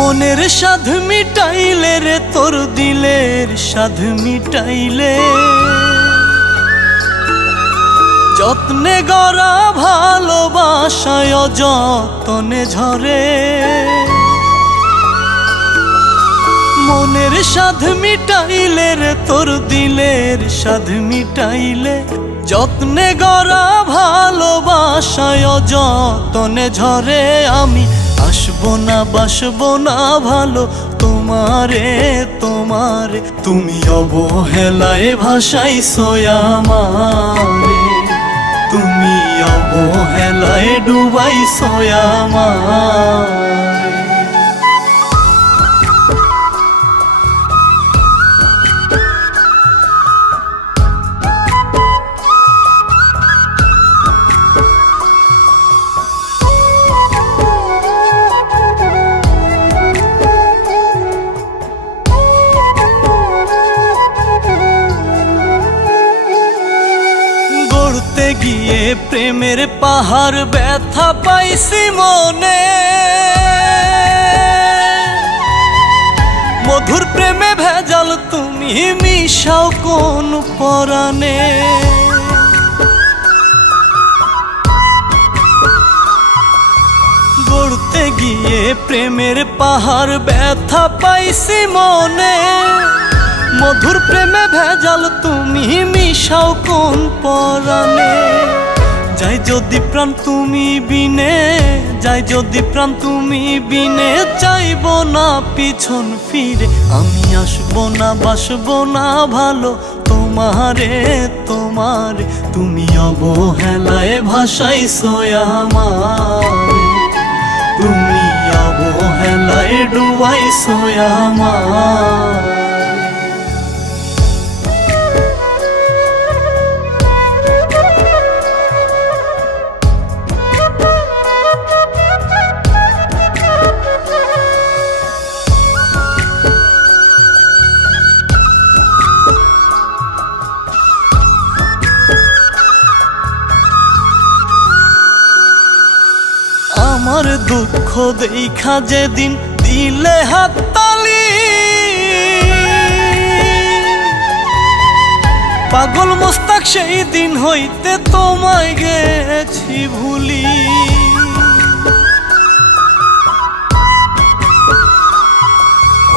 মনের সাধ মিটাইলে রে তোর দিলের সাধ মিটাইলে, যত্নে গড়া ভালোবাসায় অযতনে ঝরে। মনের সাধ মিটাইলে রে তোর দিলের সাধ মিটাইলে, যত্নে গড়া ভালোবাসায় অযতনে ঝরে। আমি আসবো না বাসবো না ভালো তোমারে তোমারে, তুমি অবহেলায় ভাসাইছো আমারে, তুমি অবহেলায় ডুবাইছো আমারে। গিয়ে প্রেমের পাহাড় ব্যথা পাইছি মনে, মধুর প্রেমে ভেজাল তুমি মিশাও কোন পরাণে। গড়তে গিয়ে প্রেমের পাহাড় ব্যথা পাইছি মনে, মধুর প্রেমে ভেজাল তুমি মিশাও কোন পরাণে। যাই যদি প্রাণ তুমি বিনে, যাই যদি প্রাণ তুমি বিনে, চাইব না পিছন ফিরে। আমি আসবো না বাসবো না ভালো তোমারে তোমারে, তুমি অবহেলায় ভাসাইছো আমারে, তুমি অবহেলায় ডুবাইছো আমারে। আমার দুঃখ দেখা যেদিন দিলে হাততালি, পাগল মোস্তাক সেই দিন হইতে তোমায় গেছি ভুলি।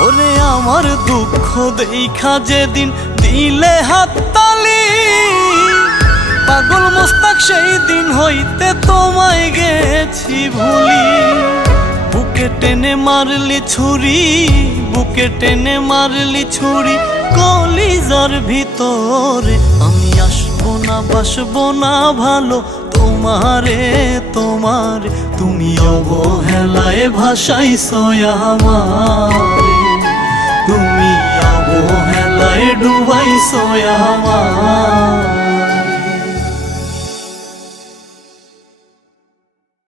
ওরে আমার দুঃখ দেখা যেদিন দিলে হাততালি, পাগল মোস্তাক সেই দিন হইতে তোমায় গেছি ভুলি। বুকে টেনে মারলি ছুরি, বুকে টেনে মারলি ছুরি কলিজার ভিতরে। আমি আসবো না বাসবো না ভালো তোমারে তোমারে, তুমি অবহেলায় ভাসাইছো আমারে, তুমি অবহেলায় ডুবাইছো আমারে।